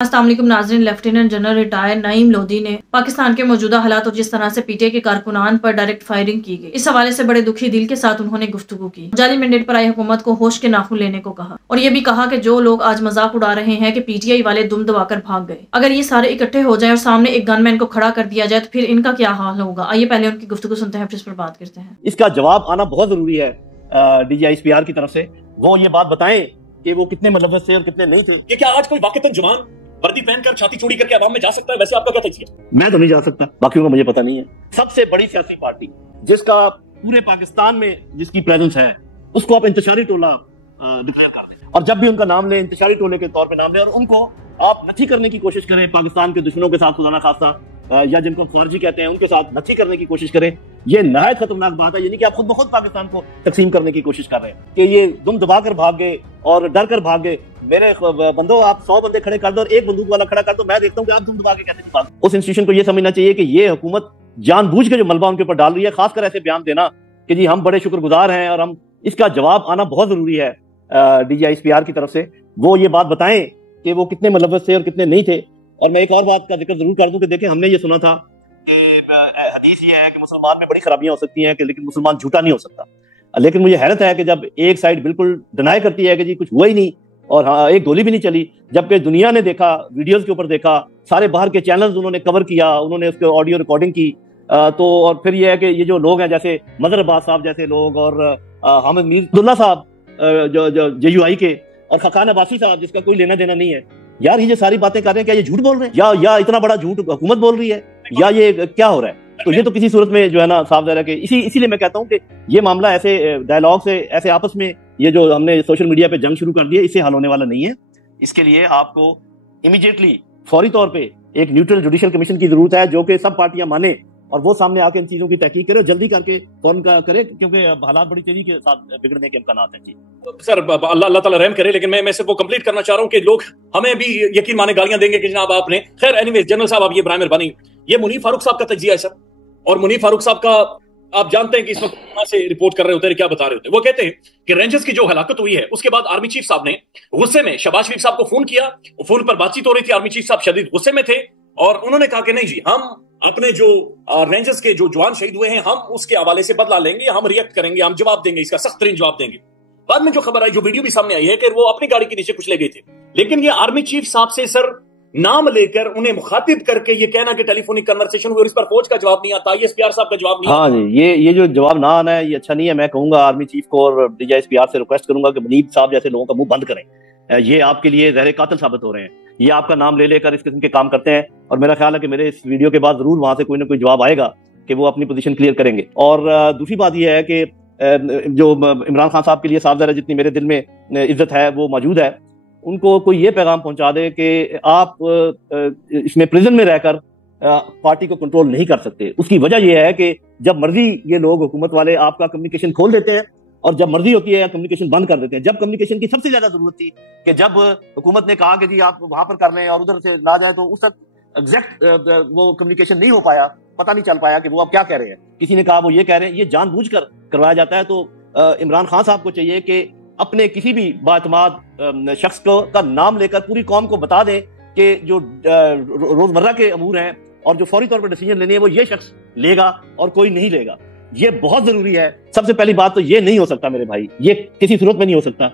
अस्सलाम वालेकुम नाज़रीन। Lieutenant general retire Naeem Lodhi ने पाकिस्तान के मौजूदा हालात और जिस तरह से पीटीआई के कारकुनान पर डायरेक्ट फायरिंग की गई, इस हवाले से बड़े दुखी दिल के साथ उन्होंने गुफ्तगू की। जाली मैंडेट पर आई हुकूमत को होश के नाखून लेने को कहा और ये भी कहा कि जो लोग आज मजाक उड़ा रहे हैं कि पीटीआई वाले दुम दबाकर भाग गए, अगर ये सारे इकट्ठे हो जाएं और सामने एक गनमैन को खड़ा कर दिया जाए तो फिर इनका क्या हाल होगा। आइए पहले उनकी गुफ्तगू सुनते हैं, फिर इस पर बात करते हैं। इसका जवाब आना बहुत जरूरी है डीजीआईएसपीआर की तरफ से। वो ये बात बताएं कि वो कितने मुलव्वस थे और कितने नहीं थे। कि क्या आज कोई वाक़तन जवान वर्दी पहनकर छाती चूड़ी करके आवाम में जा सकता है? वैसे आपका क्या तजज़िया? मैं तो नहीं जा सकता, बाकियों का मुझे पता नहीं है। सबसे बड़ी सियासी पार्टी जिसका पूरे पाकिस्तान में जिसकी प्रेजेंस है, उसको आप इंतशारी टोला डिक्लेयर कर दें और जब भी उनका नाम लें इंतशारी टोले के तौर पे नाम लें और उनको आप नथी करने की कोशिश करें पाकिस्तान के दुश्मनों के साथ, खुदा खासा या जिनको खारजी कहते हैं उनके साथ नथी करने की कोशिश करें। ये नहायत खतरनाक बात है। यानी कि आप खुद ब खुद पाकिस्तान को तकसीम करने की कोशिश कर रहे हैं कि ये दुम दबा कर भाग गए और डर कर भाग गए। मेरे बंदो, आप 100 बंदे खड़े कर दो और एक बंदूक वाला खड़ा कर दो, मैं देखता हूँ कि आप दुम दबा के कैसे भाग। उस इंस्टीट्यूशन को ये समझना चाहिए कि ये हुकूमत जानबूझ के जो मलबा उनके ऊपर डाल रही है, खासकर ऐसे बयान देना कि जी हम बड़े शुक्रगुजार हैं और हम, इसका जवाब आना बहुत जरूरी है डीजीआईएसपीआर की तरफ से। वो ये बात बताएं कि वो कितने मुलव्वस थे और कितने नहीं थे। और मैं एक और बात का जिक्र जरूर कर दूं कि देखें, हमने ये सुना था कि हदीस ये है कि मुसलमान में बड़ी खराबियां हो सकती हैं कि लेकिन मुसलमान झूठा नहीं हो सकता। लेकिन मुझे हैरत है कि जब एक साइड बिल्कुल डिनाई करती है कि जी कुछ हुआ ही नहीं और हाँ एक गोली भी नहीं चली, जबकि दुनिया ने देखा, वीडियोस के ऊपर देखा, सारे बाहर के चैनल्स उन्होंने कवर किया, उन्होंने उसके ऑडियो रिकॉर्डिंग की। तो और फिर ये है कि ये जो लोग हैं जैसे मदर अब्बास साहब जैसे लोग और हामिद मीर अब्दुल्ला साहब जो जेयूआई के और खकान अब्बासी साहब जिसका कोई लेना देना नहीं है, यार ये जो सारी बातें कर रहे हैं क्या ये झूठ बोल रहे हैं या इतना बड़ा झूठ हुकूमत बोल रही है या ये क्या हो रहा है? तो ये तो किसी सूरत में जो है ना साफ ज़ाहिर है कि इसीलिए मैं कहता हूँ कि ये मामला ऐसे डायलॉग से, ऐसे आपस में ये जो हमने सोशल मीडिया पे जंग शुरू कर दी है, इससे हल होने वाला नहीं है। इसके लिए आपको इमीडिएटली फौरी तौर पे एक न्यूट्रल जुडिशियल कमीशन की जरूरत है जो कि सब पार्टियां माने और वो सामने आके इन चीजों की तहकीक करे और जल्दी करके फौरन का करे, क्योंकि हालात बड़ी तेजी के साथ बिगड़ने के इम्कान हैं। जी सर, अल्लाह ताला रहम करे, लेकिन मैं सिर्फ वो कंप्लीट करना चाह रहा हूँ कि लोग हमें भी यकीन माने गालियां देंगे कि जनाब आपने, खैर एनीवेज जनरल साहब आप ये बराए मेहरबानी, ये मुनीफ फारूक साहब का तजिया है सर। और मुनीफ फारूक साहब का आप जानते हैं कि इस वक्त से रिपोर्ट कर रहे होते हैं, क्या बता रहे होते हैं। वो कहते हैं कि रेंजर्स की जो हलाकत हुई है उसके बाद आर्मी चीफ साहब ने गुस्से में शहबाज शरीफ साहब को फोन किया, फोन पर बातचीत हो रही थी, आर्मी चीफ साहब शदीद गुस्से में थे और उन्होंने कहा कि नहीं जी, हम अपने जो रेंजर्स के जो जवान शहीद हुए हैं हम उसके हवाले से बदला लेंगे, हम रिएक्ट करेंगे, हम जवाब देंगे, इसका सख्त तरीन जवाब देंगे। बाद में जो खबर आई, जो वीडियो भी सामने आई है कि वो अपनी गाड़ी के नीचे कुछ ले गए थे, लेकिन ये आर्मी चीफ साहब से सर नाम लेकर उन्हें मुखातिब करके ये कहना कि टेलीफोनिक कन्वर्सेशन हुई और इस पर फौज का जवाब नहीं आता, आईएसपीआर साहब का जवाब नहीं आता। हाँ जी, ये जो जवाब ना आना है ये अच्छा नहीं है। मैं कहूंगा आर्मी चीफ को और डीजीआईएसपीआर से रिक्वेस्ट करूंगा कि मुनीफ साहब जैसे लोगों का मुंह बंद करें। ये आपके लिए जहर कातिल साबित हो रहे हैं। ये आपका नाम ले लेकर इस किस्म के काम करते हैं और मेरा ख्याल है कि मेरे इस वीडियो के बाद जरूर वहां से कोई ना कोई जवाब आएगा कि वो अपनी पोजीशन क्लियर करेंगे। और दूसरी बात यह है कि जो इमरान खान साहब के लिए साफ ज़ाहिर जितनी मेरे दिल में इज्जत है वो मौजूद है, उनको कोई ये पैगाम पहुंचा दे कि आप इसमें प्रिजन में रहकर पार्टी को कंट्रोल नहीं कर सकते। उसकी वजह यह है कि जब मर्जी ये लोग हुकूमत वाले आपका कम्युनिकेशन खोल देते हैं और जब मर्जी होती है कम्युनिकेशन बंद कर देते हैं। जब कम्युनिकेशन की सबसे ज्यादा जरूरत थी कि जब हुकूमत ने कहा कि जी आप वहां पर कर रहे हैं और उधर से ला जाए, तो उस वक्त एग्जैक्ट वो कम्युनिकेशन नहीं हो पाया, पता नहीं चल पाया कि वो आप क्या कह रहे हैं। किसी ने कहा वो ये कह रहे हैं, ये जानबूझकर करवाया जाता है। तो इमरान खान साहब को चाहिए कि अपने किसी भी बातमाद शख्स को का नाम लेकर पूरी कौम को बता दें कि जो रोजमर्रा के अमूर हैं और जो फौरी तौर पर डिसीजन लेने हैं वो ये शख्स लेगा और कोई नहीं लेगा। ये बहुत जरूरी है। सबसे पहली बात तो ये नहीं हो सकता मेरे भाई, ये किसी सूरत में नहीं हो सकता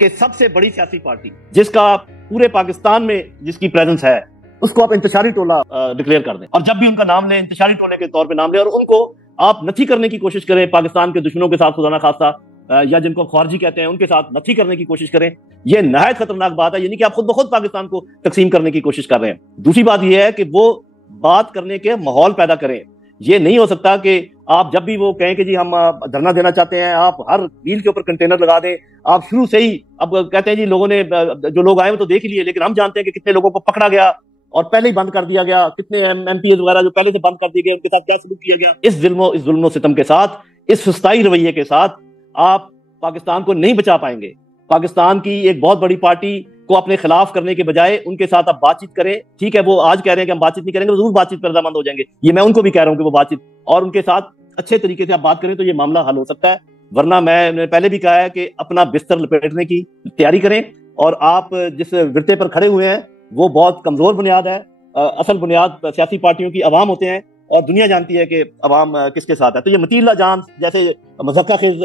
कि सबसे बड़ी सियासी पार्टी जिसका पूरे पाकिस्तान में जिसकी प्रेजेंस है, उसको आप इंतशारी टोला डिक्लेयर कर दें और जब भी उनका नाम लें इंतशारी टोले के तौर पे नाम लें और उनको आप नथी करने की कोशिश करें पाकिस्तान के दुश्मनों के साथ, खुदा खासा या जिनको खारजी कहते हैं उनके साथ नथी करने की कोशिश करें। यह नहायत खतरनाक बात है। यानी कि आप खुद ब खुद पाकिस्तान को तकसीम करने की कोशिश कर रहे हैं। दूसरी बात यह है कि वो बात करने के माहौल पैदा करें। ये नहीं हो सकता कि आप जब भी वो कहें कि जी हम धरना देना चाहते हैं, आप हर व्हील के ऊपर कंटेनर लगा दें। आप शुरू से ही अब कहते हैं जी लोगों ने, जो लोग आए वो तो देख ही लिए, लेकिन हम जानते हैं कि कितने लोगों को पकड़ा गया और पहले ही बंद कर दिया गया, कितने एमपीएस वगैरह जो पहले से बंद कर दिए गए, उनके साथ क्या सलूक किया गया। इस जुल्म सितम के साथ, इस सुस्ताई रवैये के साथ आप पाकिस्तान को नहीं बचा पाएंगे। पाकिस्तान की एक बहुत बड़ी पार्टी को अपने खिलाफ करने के बजाय उनके साथ आप बातचीत करें। ठीक है, वो आज कह रहे हैं कि हम बातचीत नहीं करेंगे, जरूर बातचीत पर रजामंद हो जाएंगे। ये मैं उनको भी कह रहा हूं कि वो बातचीत और उनके साथ अच्छे तरीके से आप बात करें तो ये मामला हल हो सकता है। वरना मैंने पहले भी कहा है कि अपना बिस्तर लपेटने की तैयारी करें और आप जिस विरते पर खड़े हुए हैं وہ بہت کمزور بنیاد ہے. اصل بنیاد سیاسی پارٹیوں کی عوام ہوتے ہیں اور دنیا جانتی ہے کہ عوام کس کے ساتھ ہے. تو یہ مطیع اللہ جان جیسے مذاکرہ خیز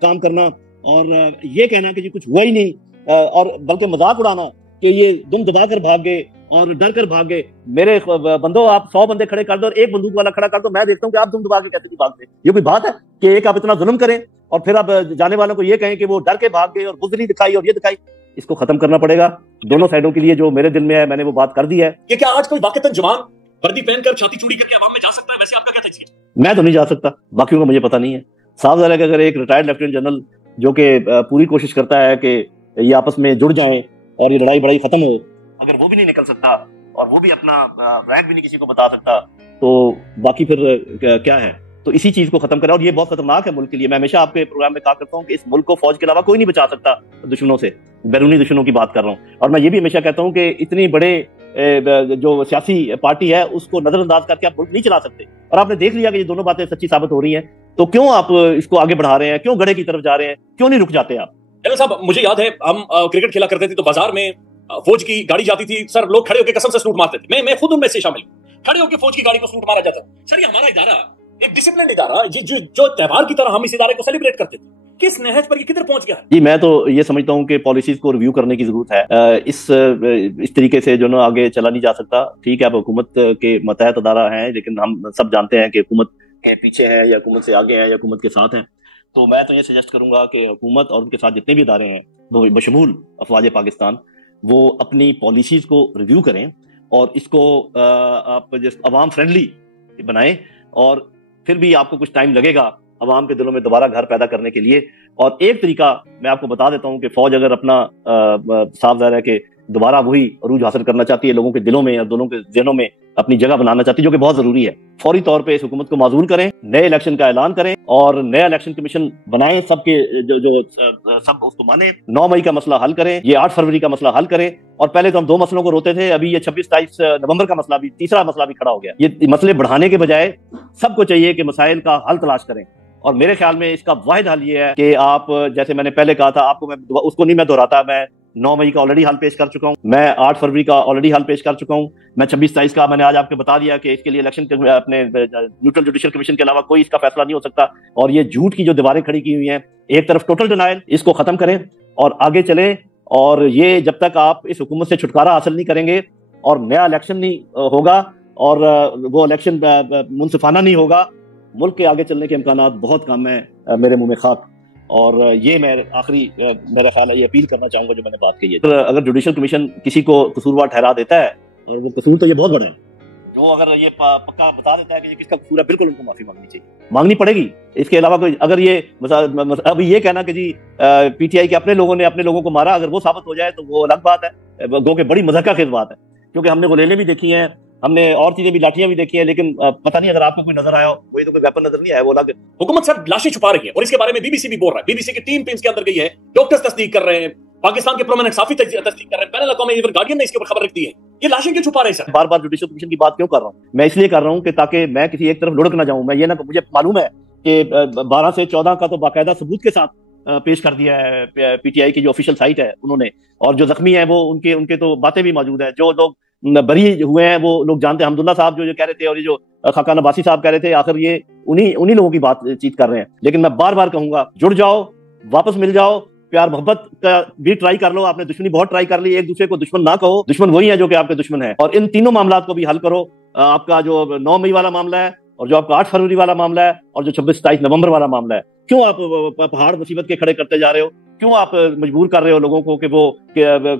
کام کرنا اور یہ کہنا کہ جی کچھ ہوا ہی نہیں اور بلکہ مذاق اڑانا کہ یہ دم دبا کر بھاگ گئے اور ڈر کر بھاگ گئے. میرے بندوں آپ 100 بندے کھڑے کر دو اور ایک بندوق والا کھڑا کر دو, میں دیکھتا ہوں کہ آپ دم دبا کے کیسے بھاگتے. یہ کوئی بات ہے کہ ایک آپ اتنا ظلم کریں اور پھر آپ جانے والوں کو یہ کہیں کہ وہ ڈر کے بھاگ گئے اور بزدلی دکھائی اور یہ دکھائی. اس کو ختم کرنا پڑے گا دونوں سائڈوں کے لیے. جو میرے دل میں ہے میں نے وہ بات کر دی ہے. کہ کیا آج کوئی واقعتاً جوان وردی پہن کر چھاتی چوڑی کر کے عوام میں جا سکتا ہے؟ ویسے آپ کا کیا تجزیہ ہے؟ میں تو نہیں جا سکتا, باقیوں کا مجھے پتہ نہیں ہے. صاف ظاہر ہے کہ اگر ایک ریٹائرڈ لیفٹیننٹ جنرل جو کہ پوری کوشش کرتا ہے کہ یہ آپس میں جڑ جائیں اور یہ لڑائی بڑائی ختم ہو, اگر وہ بھی نہیں نکل سکتا اور وہ بھی اپنا رینک بھی نہیں کسی کو بتا سکتا تو باقی پھر کیا ہے. تو اسی چیز کو ختم کرا, اور یہ بہت خطرناک ہے ملک کے لیے. میں ہمیشہ آپ کے پروگرام میں کہا کرتا ہوں کہ اس ملک کو فوج کے علاوہ کوئی نہیں بچا سکتا دشمنوں سے, بیرونی دشمنوں کی بات کر رہا ہوں. اور میں یہ بھی ہمیشہ کہتا ہوں کہ اتنی بڑے جو سیاسی پارٹی ہے اس کو نظر انداز کر کے آپ ملک نہیں چلا سکتے. اور آپ نے دیکھ لیا کہ یہ دونوں باتیں سچی ثابت ہو رہی ہیں, تو کیوں آپ اس کو آگے بڑھا رہے ہیں, کیوں گڑھے کی طرف جا رہے ہیں, کیوں نہیں رک جاتے آپ؟ جنرل صاحب مجھے یاد ہے ہم کرکٹ کھیلا کرتے تھے تو بازار میں فوج کی گاڑی جاتی تھی سر, لوگ کھڑے ہو کے قسم سے سلوٹ مارتے تھے. میں خود ان میں سے شامل ہوں. کھڑے ہو کے فوج کی گاڑی کو سلوٹ مارا جاتا. سر یہ ہمارا ادارہ ایک ڈسپلن ادارہ جو تہوار کی طرح ہم اس ادارے کو سیلیبریٹ کرتے تھے, کس نہج پر یہ کدھر پہنچ گیا ہے؟ جی میں تو یہ سمجھتا ہوں کہ پالیسیز کو ریویو کرنے کی ضرورت ہے. اس طریقے سے جو نا آگے چلا نہیں جا سکتا. ٹھیک ہے آپ حکومت کے ماتحت ادارہ ہیں, لیکن ہم سب جانتے ہیں کہ حکومت کے پیچھے ہے یا حکومت سے آگے ہے یا حکومت کے ساتھ ہیں. تو میں تو یہ سجیسٹ کروں گا کہ حکومت اور ان کے ساتھ جتنے بھی ادارے ہیں وہ بشمول افواج پاکستان وہ اپنی پالیسیز کو ریویو کریں اور اس کو آپ عوام فرینڈلی بنائیں. اور پھر بھی آپ کو کچھ ٹائم لگے گا عوام کے دلوں میں دوبارہ گھر پیدا کرنے کے لیے. اور ایک طریقہ میں آپ کو بتا دیتا ہوں کہ فوج اگر اپنا صاف ظاہر ہے کہ دوبارہ وہی عروج حاصل کرنا چاہتی ہے, لوگوں کے دلوں میں اور دونوں کے ذہنوں میں اپنی جگہ بنانا چاہتی ہے, جو کہ بہت ضروری ہے, فوری طور پہ اس حکومت کو معزول کریں, نئے الیکشن کا اعلان کریں اور نیا الیکشن کمیشن بنائیں. سب کے جو سب اس کو مانیں. 9 مئی کا مسئلہ حل کریں, یہ 8 فروری کا مسئلہ حل کریں. اور پہلے تو ہم 2 مسئلوں کو روتے تھے, ابھی یہ 26-27 نومبر کا مسئلہ بھی, تیسرا مسئلہ بھی کھڑا ہو گیا. یہ مسئلے بڑھانے کے بجائے سب کو چاہیے کہ مسائل کا حل تلاش کریں. اور میرے خیال میں اس کا واحد حل یہ ہے کہ آپ جیسے میں نے پہلے کہا تھا آپ کو, میں اس کو نہیں میں دہراتا, میں 9 مئی کا آلریڈی حل پیش کر چکا ہوں, میں 8 فروری کا آلریڈی حل پیش کر چکا ہوں, میں 26-27 کا میں نے آج آپ کو بتا دیا کہ اس کے لیے الیکشن اپنے نیوٹرل جوڈیشل کمیشن کے علاوہ کوئی اس کا فیصلہ نہیں ہو سکتا. اور یہ جھوٹ کی جو دیواریں کھڑی کی ہوئی ہیں, ایک طرف ٹوٹل ڈینائل, اس کو ختم کریں اور آگے چلیں. اور یہ جب تک آپ اس حکومت سے چھٹکارا حاصل نہیں کریں گے اور نیا الیکشن نہیں ہوگا اور وہ الیکشن منصفانہ نہیں ہوگا, ملک کے آگے چلنے کے امکانات بہت کم ہیں میرے منہ میں خاک. اور یہ میں آخری میرا خیال ہے یہ اپیل کرنا چاہوں گا جو میں نے بات کہی ہے. اگر جوڈیشل کمیشن کسی کو قصوروار ٹھہرا دیتا ہے, اور وہ قصور تو یہ بہت بڑا ہے, جو اگر یہ پکا بتا دیتا ہے کہ یہ کس کا قصور ہے, بالکل ان کو معافی مانگنی پڑے گی. اس کے علاوہ کوئی اگر یہ اب یہ کہنا کہ جی پی ٹی آئی کے اپنے لوگوں نے اپنے لوگوں کو مارا, اگر وہ ثابت ہو جائے تو وہ الگ بات ہے, گو کہ بڑی مضحکہ خیز بات ہے. کیونکہ ہم نے گولیلیں بھی دیکھی ہیں, ہم نے اور چیزیں بھی, لاٹیاں بھی دیکھی ہیں, لیکن پتہ نہیں اگر آپ کو کوئی نظر آیا ہو, وہی تو کوئی ویپن نظر نہیں آیا, وہ الگ. حکومت صاحب لاشیں چھپا رہی ہے اور اس کے بارے میں بی بی سی بھی بول رہا ہے. بی بی سی کی ٹیم کے اندر گئی ہے, ڈاکٹرز تصدیق کر رہے ہیں, پاکستان کے پرومیننٹ صحافی تصدیق کر رہے ہیں, بین الاقوامی ایون گارڈین نے اس کے اوپر خبر رکھ دی ہے. یہ لاشیں کیوں چھپا رہے ہیں سر؟ بار بار جوڈیشل کمیشن کی بات کیوں کر رہا ہوں؟ میں اس لیے کر رہا ہوں کہ تاکہ میں کسی ایک طرف لڑک نہ جاؤں. میں یہ نہ, مجھے معلوم ہے کہ 12 سے 14 کا تو باقاعدہ ثبوت کے ساتھ پیش کر دیا ہے پی ٹی آئی کی جو آفیشیل سائٹ ہے انہوں نے, اور جو زخمی ہیں وہ ان کے تو باتیں بھی موجود ہیں. جو لوگ بری ہوئے ہیں وہ لوگ جانتے ہیں. حمداللہ صاحب جو کہہ رہے تھے اور یہ جو خاقان عباسی صاحب کہہ رہے تھے, آخر یہ انہی لوگوں کی بات چیت کر رہے ہیں. لیکن میں بار بار کہوں گا, جڑ جاؤ, واپس مل جاؤ, پیار محبت کا بھی ٹرائی کر لو. آپ نے دشمنی بہت ٹرائی کر لی, ایک دوسرے کو دشمن نہ کہو, دشمن وہی ہے جو کہ آپ کے دشمن ہیں. اور ان تینوں معاملات کو بھی حل کرو. آپ کا جو 9 مئی والا معاملہ ہے, اور جو آپ کا 8 فروری والا معاملہ ہے, اور جو 26-27 نومبر والا معاملہ ہے, کیوں آپ پہاڑ مصیبت کے کھڑے کرتے جا رہے ہو؟ کیوں آپ مجبور کر رہے ہو لوگوں کو کہ وہ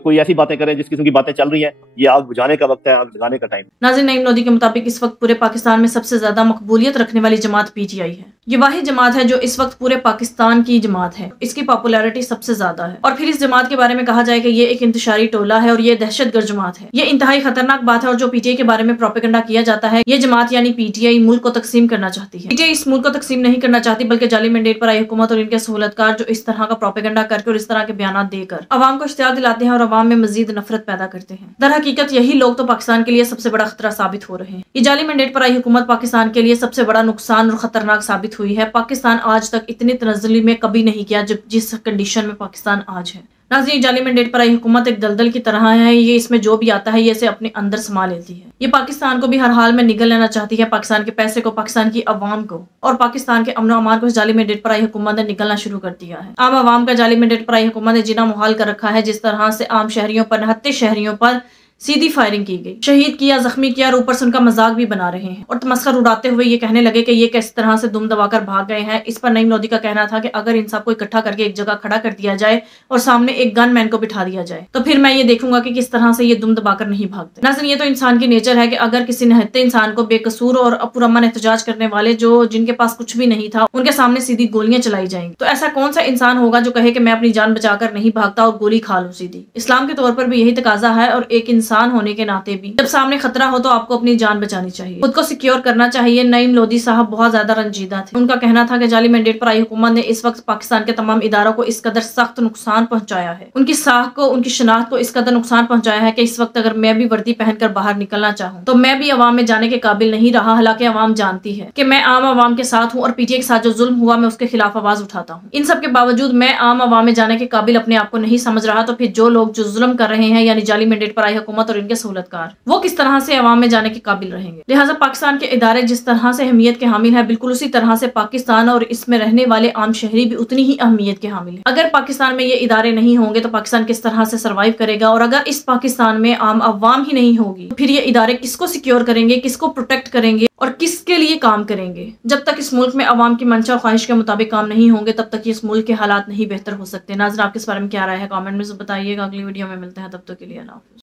کوئی ایسی باتیں کریں جس قسم کی باتیں چل رہی ہیں؟ یہ آگ بجھانے کا وقت ہے, آگ لگانے کا ٹائم. ناظرین, نعیم لودھی کے مطابق اس وقت پورے پاکستان میں سب سے زیادہ مقبولیت رکھنے والی جماعت پی ٹی آئی ہے. یہ واحد جماعت ہے جو اس وقت پورے پاکستان کی جماعت ہے, اس کی پاپولیرٹی سب سے زیادہ ہے. اور پھر اس جماعت کے بارے میں کہا جائے کہ یہ ایک انتشاری ٹولہ ہے اور یہ دہشت گرد جماعت ہے. یہ انتہائی خطرناک بات ہے. اور جو پی ٹی آئی کے بارے میں پروپیگنڈا کیا جاتا ہے, یہ جماعت یعنی پی ٹی آئی ملک کو تقسیم کرنا چاہتی ہے. پی ٹی آئی اس ملک کو تقسیم نہیں کرنا چاہتی, بلکہ جعلی مینڈیٹ پر آئی حکومت اور ان کے سہولتکار جو اس طرح کا پروپیگنڈا کر کے اور اس طرح کے بیانات دے کر عوام کو اشتعال دلاتے ہیں اور عوام میں مزید نفرت پیدا کرتے ہیں. در حقیقت یہی لوگ تو پاکستان کے لیے سب سے بڑا خطرہ ثابت ہو رہے ہیں. یہ جعلی مینڈیٹ پر آئی حکومت پاکستان کے لیے سب سے بڑا نقصان اور خطرناک ثابت ہوئی ہے. پاکستان آج تک اتنی تنزلی میں کبھی نہیں کیا جس کنڈیشن میں پاکستان آج ہے. नाज़रीन, जाली मैंडेट पर आई हुकूमत एक दलदल की तरह है। ये इसमें जो भी आता है ये इसे अपने अंदर समा लेती है। ये पाकिस्तान को भी हर हाल में निगल लेना चाहती है, पाकिस्तान के पैसे को, पाकिस्तान की अवाम को और पाकिस्तान के अमन अमान को इस जाली मैंडेट पर आई हुकूमत ने निकलना शुरू कर दिया है। आम अवाम का जाली मैंडेट पर आई हुकूमत ने जीना मुहाल कर रखा है। जिस तरह से आम शहरियों पर, निहत्थे शहरियों पर सीधी फायरिंग की गई, शहीद किया, जख्मी किया और ऊपर से उनका मजाक भी बना रहे हैं और तमस्कर उड़ाते हुए ये कहने लगे कि ये किस तरह से दुम दबाकर भाग गए हैं। इस पर नईम लोधी का कहना था कि अगर इन सबको इकट्ठा करके एक जगह खड़ा कर दिया जाए और सामने एक गन मैन को बिठा दिया जाए तो फिर मैं ये देखूंगा कि किस तरह से ये दुम दबाकर नहीं भागते। नाज़रीन, ये तो इंसान की नेचर है कि अगर किसी निहत्थे इंसान को, बेकसूर और पुरअमन एहतजाज करने वाले, जो जिनके पास कुछ भी नहीं था, उनके सामने सीधी गोलियां चलाई जाएंगी तो ऐसा कौन सा इंसान होगा जो कहे कि मैं अपनी जान बचाकर नहीं भागता और गोली खा लूं सीधी। इस्लाम के तौर पर भी यही तकाजा है और एक इंसान होने के नाते भी जब सामने खतरा हो तो आपको अपनी जान बचानी चाहिए, खुद को सिक्योर करना चाहिए। नईम लोधी साहब बहुत ज्यादा रंजीदा थे। उनका कहना था कि जाली मैंडेट पर आई हुकूमत ने इस वक्त पाकिस्तान के तमाम इदारों को इस कदर सख्त नुकसान पहुंचाया है, उनकी साख को, उनकी शनाख्त को इस कदर नुकसान पहुंचाया है कि इस वक्त अगर मैं भी वर्दी पहनकर बाहर निकलना चाहूँ तो मैं भी अवाम में जाने के काबिल नहीं रहा। हालांकि अवाम जानती है कि मैं आम अवाम के साथ हूँ और पीटीए के साथ जो जुल्म हुआ मैं उसके खिलाफ आवाज उठाता हूँ। इन सब के बावजूद मैं आम अवाम में जाने के काबिल अपने आप को नहीं समझ रहा तो फिर जो लोग जो जुल्म कर रहे हैं, यानी जाली मैंडेट पर आई हुकूमत और इनके सहूलतकार, वो किस तरह से अवाम में जाने के काबिल रहेंगे। लिहाजा पाकिस्तान के इदारे जिस तरह से अहमियत के हामिल है, बिल्कुल उसी तरह से पाकिस्तान और इसमें रहने वाले आम शहरी भी उतनी ही अहमियत के हामिल है। अगर पाकिस्तान में ये इदारे नहीं होंगे तो पाकिस्तान किस तरह से सर्वाइव करेगा, और अगर इस पाकिस्तान में आम अवाम ही नहीं होगी तो फिर ये इदारे किसको सिक्योर करेंगे, किसको प्रोटेक्ट करेंगे और किसके लिए काम करेंगे। जब तक इस मुल्क में अवाम की मंशा और ख्वाहिश के मुताबिक काम नहीं होंगे तब तक इस मुल्क के हालात नहीं बेहतर हो सकते। नाज़रीन, आपके इस बारे में क्या राय है, कमेंट में बताइएगा। अगली वीडियो में मिलते हैं, तब तक के लिए अल्लाह हाफ़िज़।